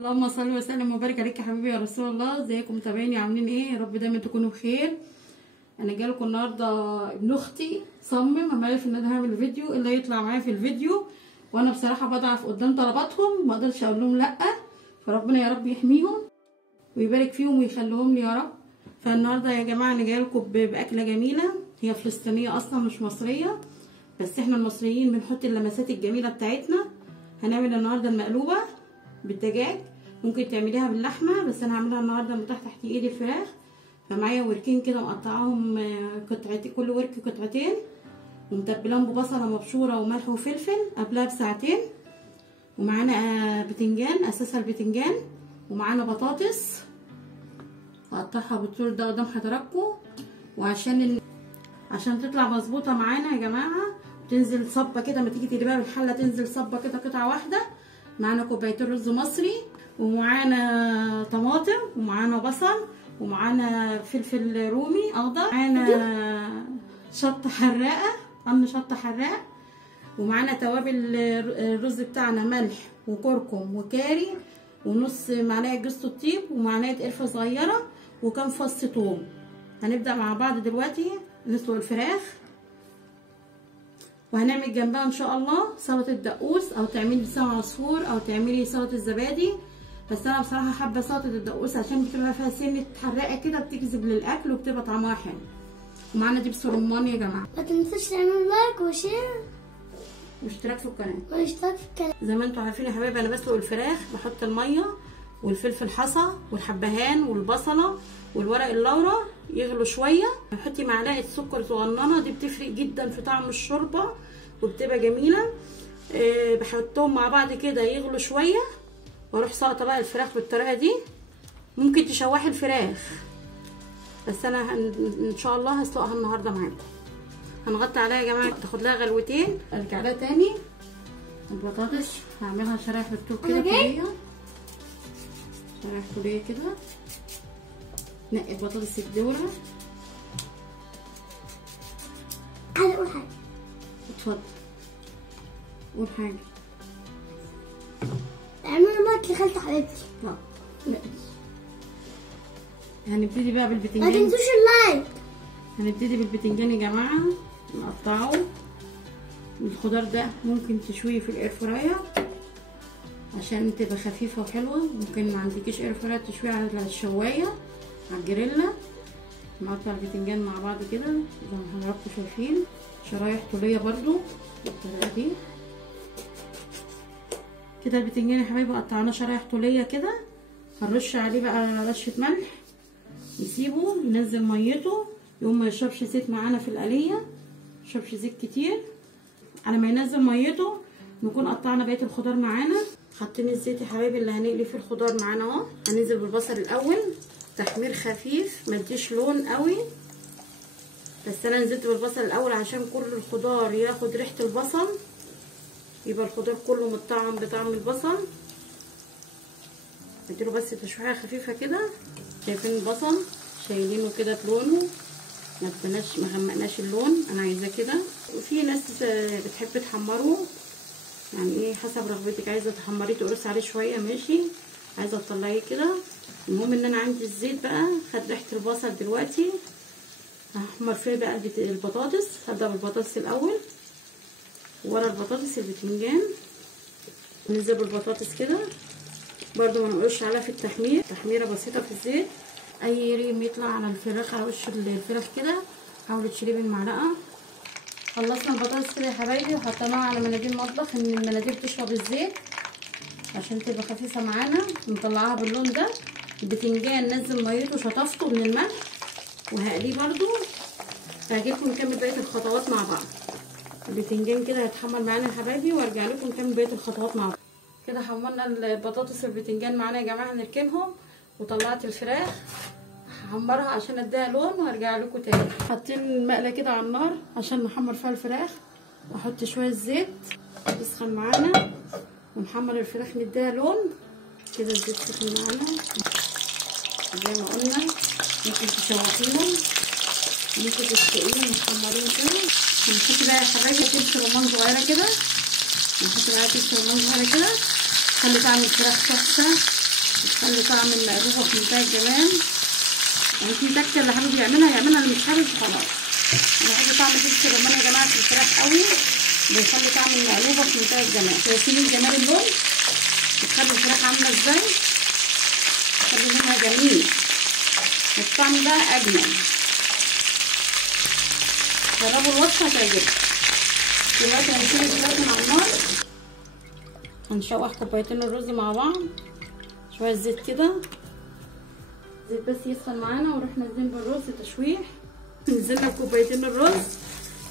اللهم صل وسلم وبارك عليك يا حبيبي يا رسول الله. ازيكم متابعيني عاملين ايه؟ يا رب دايما تكونوا بخير. انا جايلكم النهارده ابن اختي صمم اما عرف ان انا هعمل فيديو اللي هيطلع معايا في الفيديو، وانا بصراحه بضعف قدام طلباتهم، ما اقدرش اقول لهم لا، فربنا يا رب يحميهم ويبارك فيهم ويخليهم لي يا رب. فالنهارده يا جماعه انا جايلكم باكله جميله، هي فلسطينيه اصلا مش مصريه، بس احنا المصريين بنحط اللمسات الجميله بتاعتنا. هنعمل النهارده المقلوبه بالدجاج، ممكن تعمليها باللحمه، بس انا هعملها النهارده متاح تحت ايدي الفراخ. فمعايا وركين كده مقطعاهم قطعتين، كل ورك قطعتين، ومتبلاهم ببصله مبشوره وملح وفلفل قبلها بساعتين. ومعانا بتنجان، اساسها البتنجان، ومعانا بطاطس هقطعها بالطول ده قدام حضراتكم. وعشان تطلع مظبوطه معانا يا جماعه، تنزل صبه كده، ما تيجي تقلبها بالحله تنزل صبه كده قطعه واحده. معانا كوبايتين رز مصري، ومعانا طماطم، ومعانا بصل، ومعانا فلفل رومي اخضر، معانا شطه حراقه، قرن شطه حراق، ومعانا توابل الرز بتاعنا ملح وكركم وكاري ونص معلقه جوز الطيب ومعلقه قرفه صغيره وكام فص ثوم. هنبدا مع بعض دلوقتي نسلق الفراخ، وهنعمل جنبها ان شاء الله سلطه الدقوس، او تعملي لسان عصفور، او تعملي سلطه الزبادي. بس انا بصراحه حابه سلطه الدقوس عشان بتبقى فيها سنه حراقه كده، بتجذب للاكل وبتبقى طعمها حلو. ومعانا دبس رمان يا جماعه. ما تنسوش تعملوا لايك وشير واشتراك في القناه. زي ما انتم عارفين يا حبايبي، انا بسلق الفراخ، بحط الميه والفلفل حصى والحبهان والبصله والورق اللورا يغلوا شويه، حطي معلقه سكر صغننه، دي بتفرق جدا في طعم الشوربه وبتبقى جميله. بحطهم مع بعض كده يغلوا شويه، واروح ساقطه بقى الفراخ بالطريقه دي. ممكن تشوحي الفراخ، بس انا ان شاء الله هسلقها النهارده معاكم. هنغطي عليها يا جماعه تاخد لها غلوتين، ارجع لها تاني. البطاطس هعملها شرايح بالطول كده طوليه، شرايح طوليه كده. نقي البطاطس الدورة. عايزه اقول حاجه. اتفضل قول حاجه. اعملوا ماكل خالتي حبيبتي. لا هنبتدي بقى ما بالبتنجان. تنسوش اللايك. هنبتدي بالبتنجان يا جماعه، نقطعه. الخضار ده ممكن تشويه في الاير فراير عشان تبقى خفيفه وحلوه، ممكن ما عندكيش اير فراير تشويه على الشوايه على الجريلا. نقطع البتنجان مع بعض كده زي ما حضراتكم شايفين، شرايح طوليه برضو بالطريقه دي كده. البتنجان يا حبايبي قطعناه شرايح طوليه كده. هنرش عليه بقى رشه ملح، نسيبه ينزل ميته، يقوم ما يشربش زيت معانا في القليه، ما يشربش زيت كتير. على ما ينزل ميته نكون قطعنا بقيه الخضار معانا. حاطين الزيت يا حبايبي اللي هنقلي فيه الخضار معانا اهو. هننزل بالبصل الاول تحمير خفيف، ما اديش لون قوي، بس انا نزلت بالبصل الاول عشان كل الخضار ياخد ريحه البصل، يبقى الخضار كله متطعم بطعم البصل. اديله بس تشويحه خفيفه كده. شايفين البصل شايلينه كده بلونه، ما غمقناش اللون، انا عايزاه كده. وفي ناس بتحب تحمره، يعني ايه حسب رغبتك، عايزه تحمريه تقرصي عليه شويه ماشي، عايزه تطلعيه كده. المهم ان انا عندي الزيت بقى خد ريحه البصل. دلوقتي هحمر فيه بقى البطاطس. هبدا بالبطاطس الاول، ورا البطاطس البتنجان. ننزل بالبطاطس كده برضو، ما نقولش عليها في التحمير، تحميره بسيطه في الزيت. اي ريم يطلع على الفراخ على وش الفراخ كده حاولي تشيليه بالمعلقه. خلصنا البطاطس كده يا حبايبي، وحطيناها على مناديل مطبخ، ان المناديل تشرب الزيت عشان تبقى خفيفه معانا. نطلعها باللون ده. البتنجان نزل ميته وشطفته من الملح، وهقليه برضو. هجيلكم نكمل بقيه الخطوات مع بعض. البتنجان كده هيتحمر معانا يا حبايبي، وارجع لكم نكمل بقيه الخطوات مع بعض. كده حمرنا البطاطس والبتنجان معانا يا جماعه، هنركنهم. وطلعت الفراخ هحمرها عشان اديها لون، وهرجع لكم تاني. حاطين مقله كده على النار عشان نحمر فيها الفراخ. احط شويه زيت يسخن معانا، ونحمر الفراخ نديها لون كده. الزيت سخن معانا زي ما قلنا، ممكن تشوحيهم، ممكن تسلقيهم محمرين كده. نحط بقى يا حبايبي دبس رمان صغيره كده، نحط معاها دبس رمان صغيره كده، خلي طعم الفراخ تحفه بتخلي طعم المقلوبه في منتهى الجمال. يعني في تكه اللي حابب يعملها اللي مش حابب خلاص. انا بحب طعم فلفل الرمان يا جماعه في الفراخ قوي، بيخلي طعم المقلوبه في منتهى الجمال. شايفين الجمال اللون بتخلي الفراخ عامله ازاي، بتخلي لونها جميل والطعم ده اجمل. جربوا الوصفه هتعجبكم. دلوقتي هنشيل الفراخ من على النار، هنشوح كوبايتين الرز مع بعض، شويه زيت كده، زيت بس يسخن معانا ونروح نازلين بالرز تشويح. نزلنا بكوبايتين الرز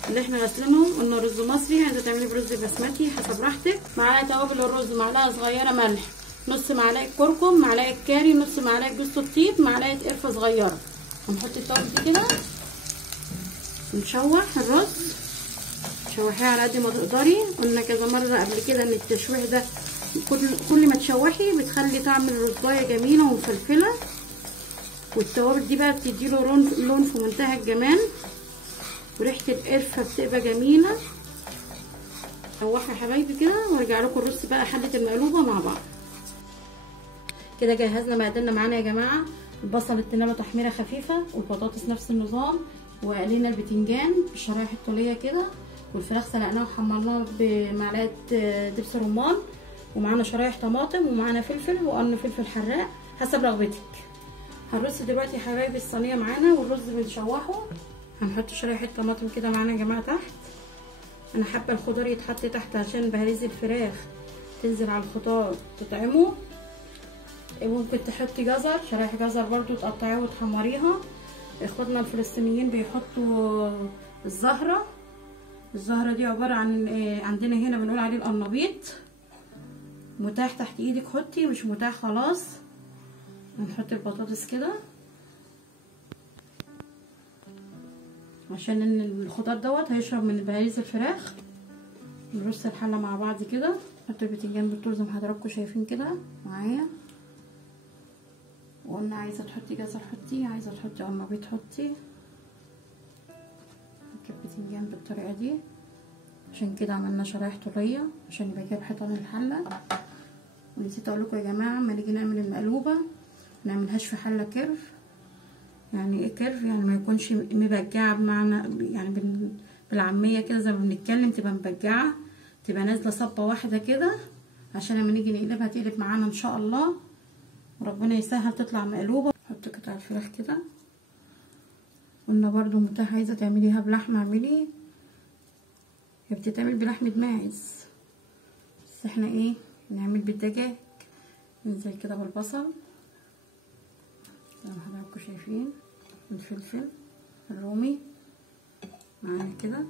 اللي احنا غسلينهم، قلنا رز مصري، عايزه تعملي برز بسمتي حسب راحتك. معلقه توابل الرز، معلقه صغيره ملح، نص معلقه كركم، معلقه كاري، نص معلقه جوز الطيب، معلقه قرفه صغيره. هنحط التوابل دي كده ونشوح الرز، تشوحيه على قد ما تقدري. قلنا كذا مره قبل كده ان التشويح ده كل ما تشوحي بتخلي طعم الرزايه جميله ومفلفله، والتوابل دي بقى بتديله لون في منتهى الجمال، وريحه القرفه بتبقى جميله. شوحوا يا حبايبي كده وارجع لكم الرز بقى حله المقلوبه مع بعض. كده جهزنا مقاديرنا معانا يا جماعه. البصل ادينا له تحميره خفيفه، والبطاطس نفس النظام، وقلينا البتنجان بالشرايح الطوليه كده، والفراخ سلقناها وحمرناها بمعلقه دبس رمان، ومعانا شرايح طماطم، ومعانا فلفل وقرن فلفل حراق حسب رغبتك. هنرص دلوقتي يا حبايبي الصينيه معانا والرز بنشوحه. هنحط شرايح الطماطم كده معانا يا جماعه تحت. انا حابه الخضار يتحط تحت عشان بهريز الفراخ تنزل على الخضار تطعمه. ممكن تحطي جزر، شرايح جزر برضو تقطعيها وتحمريها. اخواتنا الفلسطينيين بيحطوا الزهره دي عباره عن عندنا هنا بنقول عليه القرنبيط. متاح تحت ايدك حطي، مش متاح خلاص. هنحط البطاطس كده عشان ان الخضار دوت هيشرب من بهاريز الفراخ. نرص الحله مع بعض كده. نحط البتنجان بالطول زي ما حضراتكم شايفين كده معايا. وقلنا عايزه تحطي جزر حطي، عايزه تحطي قرنبيط حطي. نحط البتنجان بالطريقه دي، عشان كده عملنا شرايح طوليه عشان يبقى جايب حيطان الحله. ونسيت اقول لكم يا جماعه، اما نيجي نعمل المقلوبه منعملهاش في حله كيرف. يعني ايه كيرف؟ يعني ما يكونش مبجعه، بمعنى يعني بالعاميه كده زي ما بنتكلم، تبقى مبجعه، تبقى نازله صبه واحده كده، عشان لما نيجي نقلبها تقلب معانا ان شاء الله، وربنا يسهل تطلع مقلوبه. نحط قطع الفراخ كده. قلنا برضو متاح عايزه تعمليها بلحمه اعملي، هي بتتعمل بلحمه ماعز، بس احنا ايه نعمل بالدجاج. ننزل كده بالبصل زي ما حضراتكم شايفين، الفلفل الرومي معانا كده.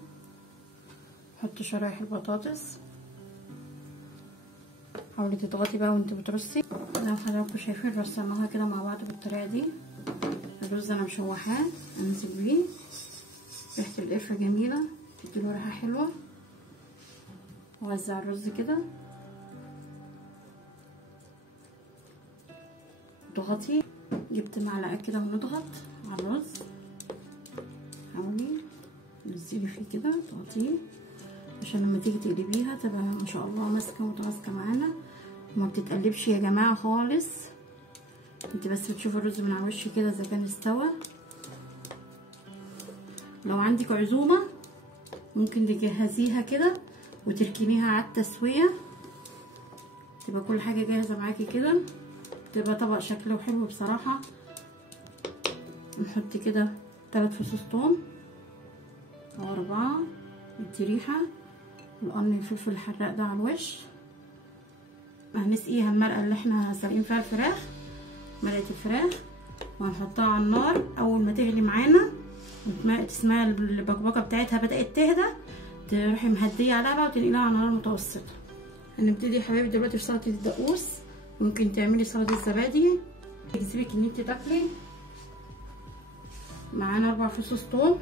نحط شرايح البطاطس، حاولي تضغطي بقى وانت بترصي زي ما حضراتكم شايفين. رصيناها كده مع بعض بالطريقه دي. الرز انا مشوحاه انزل بيه، ريحه القرفه جميله بتديله ريحه حلوه. ووزع الرز كده، اضغطي. جبت معلقه كده ونضغط على الرز، حاولي نزلي فيه كده تضغطيه عشان لما تيجي تقلبيها تبقى ما شاء الله ماسكه متماسكه معانا وما بتتقلبش يا جماعه خالص. انت بس بتشوفي الرز من على وش كده اذا كان استوى. لو عندك عزومه ممكن تجهزيها كده وتركنيها على التسويه، تبقى كل حاجه جاهزه معاكي كده، تبقى طبق شكله حلو بصراحه. نحط كده 3 فصوص ثوم او 4 يدي ريحه، وقرن الفلفل الحراق ده على الوش. هنسقيها المرقه اللي احنا سالقين فيها الفراخ، مرقه الفراخ، وهنحطها على النار. اول ما تغلي معانا تسمعي البقبقه بتاعتها بدات تهدى، تروحي مهديه عليها بقى وتنقليها على نار متوسطه. هنبتدي يا حبايبي دلوقتي في سلطه الدقوس. ممكن تعملي سلطه الزبادي، تجذبك ان انت تاكلي. معانا 4 فصوص ثوم،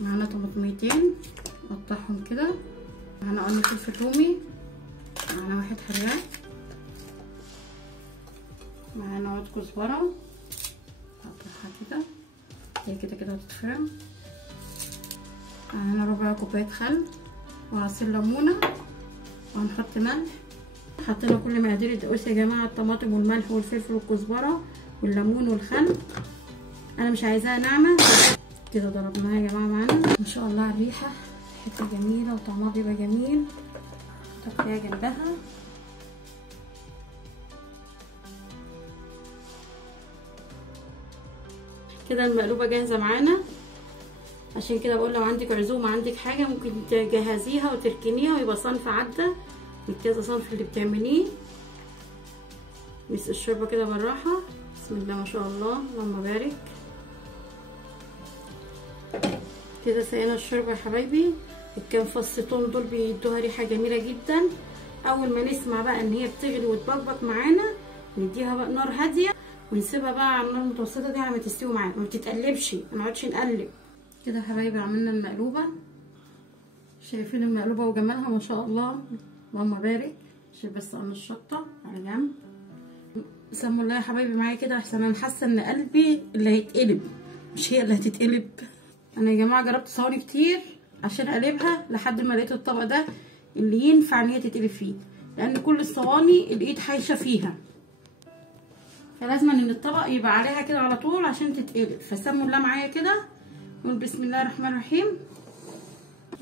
معانا طماطميتين نقطعهم كده، معانا قرن فلفل رومي، معانا 1 حراق، معانا عود كزبره نقطعها كده، هي كده هتتفرم. معانا ربع كوبايه خل وعصير ليمونه، وهنحط ملح حطينا كل مقادير الدقوس يا جماعه، الطماطم والملح والفلفل والكزبره والليمون والخل. انا مش عايزاها ناعمه كده. ضربناها يا جماعه معانا ما شاء الله على الريحه، حته جميله وطعمها بيبقى جميل. تحطيها جنبها كده. المقلوبه جاهزه معانا، عشان كده بقول لو عندك عزومه عندك حاجه ممكن تجهزيها وتركنيها ويبقى صنف عدة من كذا صنف اللي بتعمليه. نسقي الشوربه كده بالراحه. بسم الله ما شاء الله اللهم بارك. كده سقينا الشوربه يا حبايبي. الكام فص توم دول بيدوها ريحه جميله جدا. اول ما نسمع بقى ان هي بتغلي وتبقبق معانا نديها بقى نار هاديه ونسيبها بقى على النار المتوسطه دي على ما تستوي معانا، ما تتقلبش، ما نقعدش نقلب. كده يا حبايبي عملنا المقلوبه. شايفين المقلوبه وجمالها ما شاء الله اللهم بارك. شوف بس انا الشطه على جنب. سموا الله يا حبايبي معايا كده احسن انا حاسه ان قلبي اللي هيتقلب مش هي اللي هتتقلب. انا يا جماعه جربت صواني كتير عشان اقلبها لحد ما لقيت الطبق ده اللي ينفع ان هي تتقلب فيه، لان كل الصواني الايد حايشه فيها، فلازم ان الطبق يبقى عليها كده على طول عشان تتقلب. فسموا الله معايا كده. نقول بسم الله الرحمن الرحيم.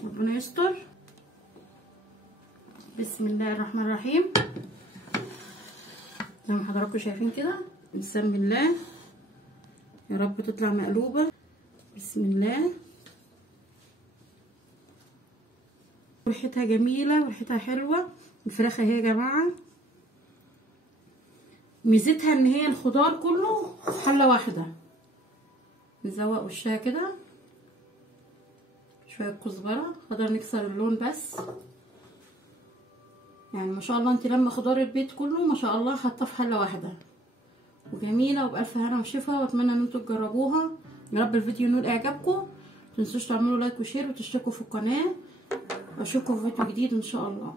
ربنا يستر. بسم الله الرحمن الرحيم. زي ما حضراتكم شايفين كده. نسمي الله يا رب تطلع مقلوبه. بسم الله. ريحتها جميله وريحتها حلوه. الفراخ اهي يا جماعه، ميزتها ان هي الخضار كله في حله واحده. نزوق وشها كده شويه كزبره خضر نكسر اللون بس. يعني ما شاء الله انت لما خضار البيت كله ما شاء الله حاطاه في حله واحده وجميله وبالف هنا وشفا. واتمنى ان انتوا تجربوها. يا رب الفيديو ينول اعجابكم. متنسوش تعملوا لايك وشير وتشتركوا في القناه. اشوفكم في فيديو جديد ان شاء الله.